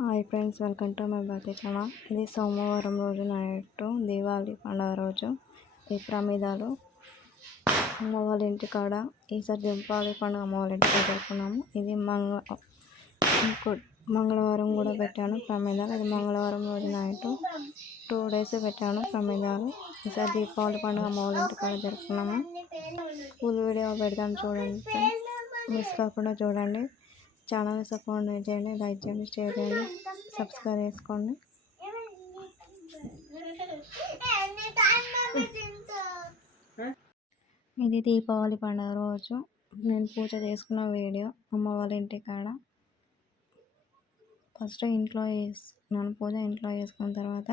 Hi friends, welcome to my birthday channel. ఇది సోమవారం రోజు నైట్ దీపావళి పండుగ రోజు ఈ ప్రమిదాలు అమ్మ వాళ్ళ ఇంటికాడ ఈసారి దీపావళి పండుగ అమ్మ వాళ్ళ ఇంటికాడ జరుపుకున్నాము. ఇది మంగళవారం కూడా పెట్టాను ప్రమిదాలు. ఇది మంగళవారం రోజు నైట్ 2 days పెట్టాను ప్రమిదాలు. ఈసారి దీపావళి పండుగ అమ్మ వాళ్ళ ఇంటికాడ జరుపుకున్నాము. ఫుల్ వీడియో పెడతాను చూడండి, మిస్ కాకుండా చూడండి. ఛానల్ని సపోర్ట్ చేయండి, లైక్ చేయండి, షేర్ చేయండి, సబ్స్క్రైబ్ చేసుకోండి. ఇది దీపావళి పండుగ రోజు నేను పూజ చేసుకున్న వీడియో అమ్మ వాళ్ళ ఇంటికాడ. ఫస్ట్ ఇంట్లో చేసుకున్నాను పూజ. ఇంట్లో చేసుకున్న తర్వాత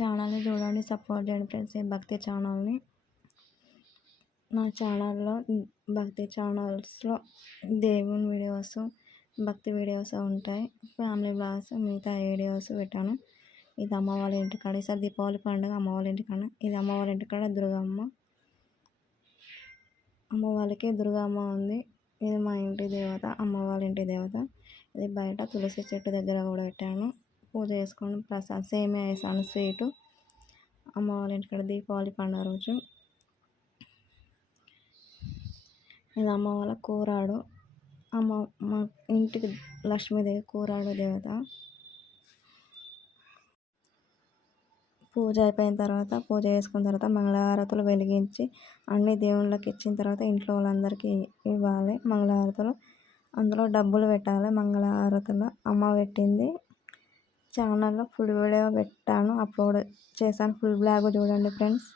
ఛానల్ని చూడండి, సపోర్ట్ చేయండి ఫ్రెండ్స్. ఈ భక్తి ఛానల్ని, నా ఛానల్లో భక్తి ఛానల్స్లో దేవుని వీడియోస్, భక్తి వీడియోస్ ఉంటాయి. ఫ్యామిలీ బ్లాగ్స్, మిగతా వీడియోస్ పెట్టాను. ఇది అమ్మ వాళ్ళ ఇంటికాడ ఈసారి దీపావళి పండుగ అమ్మ వాళ్ళ ఇంటికాడ. ఇది అమ్మ వాళ్ళ ఇంటికాడ దుర్గమ్మ. అమ్మ వాళ్ళకి దుర్గమ్మ ఉంది. ఇది మా ఇంటి దేవత, అమ్మ వాళ్ళ ఇంటి దేవత. ఇది బయట తులసి చెట్టు దగ్గర కూడా పెట్టాను. పూజ చేసుకొని ప్రసాదం సేమియా వేసాను, స్వీటు. అమ్మ వాళ్ళ ఇంటికాడ దీపావళి పండుగ రోజు. ఇది అమ్మ వాళ్ళ కూరాడు. మా ఇంటికి లక్ష్మీదేవి కూరాడు దేవత. పూజ అయిపోయిన తర్వాత, పూజ చేసుకున్న తర్వాత మంగళహారతులు వెలిగించి అన్ని దేవుళ్ళకి ఇచ్చిన తర్వాత ఇంట్లో వాళ్ళందరికీ ఇవ్వాలి మంగళహారతులు. అందులో డబ్బులు పెట్టాలి మంగళహారతులు. అమ్మ పెట్టింది. ఛానల్లో ఫుల్ వీడియో పెట్టాను, అప్లోడ్ చేశాను. ఫుల్ బ్లాగ్ చూడండి ఫ్రెండ్స్.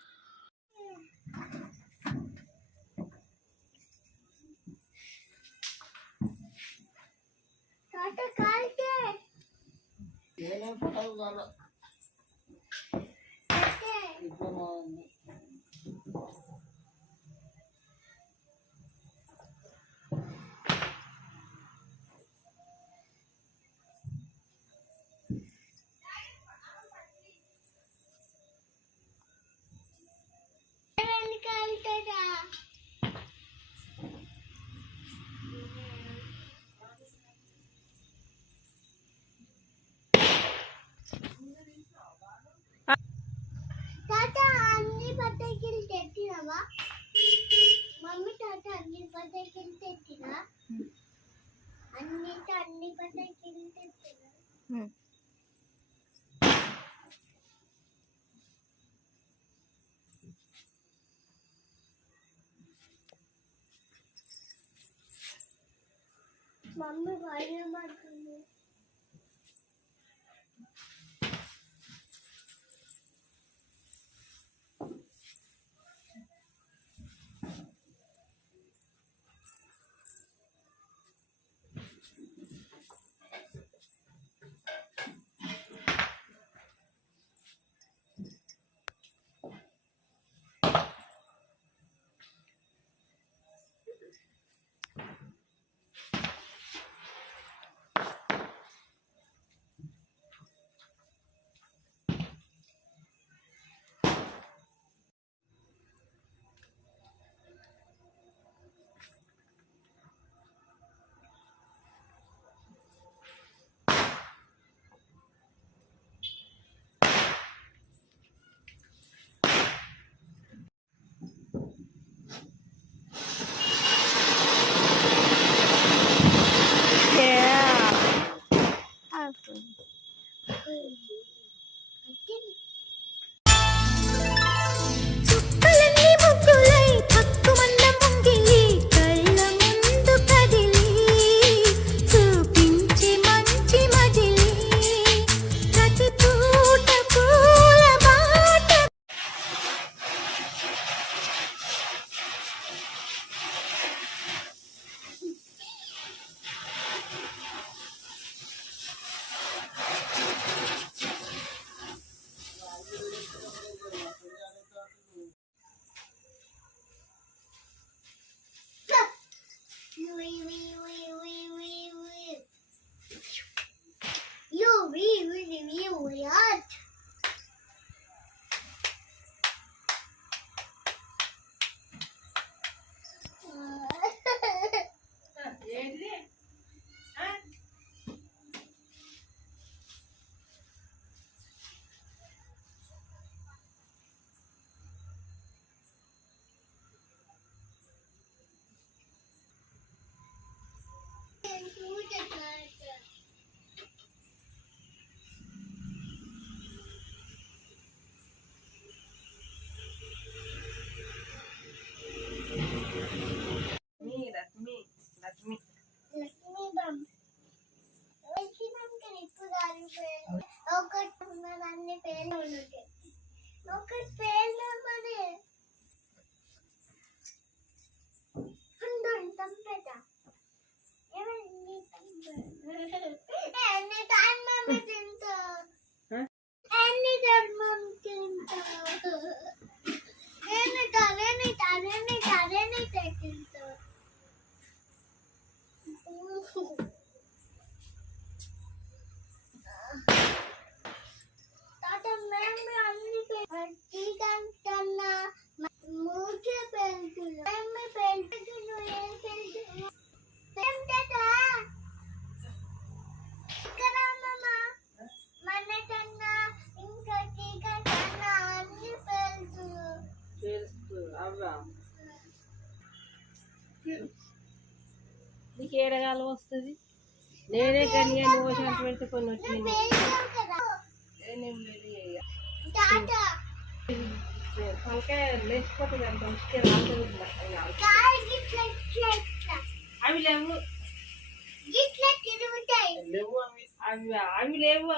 మమ్మీ తాత అన్ని పటాకులు తెచ్చినా, అన్ని పటాకులు తెచ్చినా. మమ్మీ భయం పడుతుంది. లక్ష్మి లక్ష్మి లక్ష్మీ బమ్ వచ్చినాక ఎక్కువ దారిపోయాను ఒకటి ఉన్నదాన్ని పేర్లు ఉంటాయి ఒకటి పేర్లు మరి తంపేట ఎన్ని ధర్మం తింటావు ఎన్ని ధర్మం తింటావు నేను తనని తనని తనని తింటావు తాత మేము అన్ని కన్నా మూకే పెళ్తులు మేము పెళ్తులు ఏం పెళ్తులు మన కన్నా ఇంకా టీక కన్నా అన్ని పెళ్తులు తెలుసు అవ్వా నీకు ఏడగాలం వస్తుంది నేనే కానీ నువ్వు వచ్చినట్టు పెడితే కొన్ని వచ్చింది తాత తలకాయ లేచిపోతుంది అంత ముఖ్య రాలేదు కాయ గిట్ల ఇట్లా అవి లేవు గిట్ల తిరుగుతాయి అవి అవి లేవు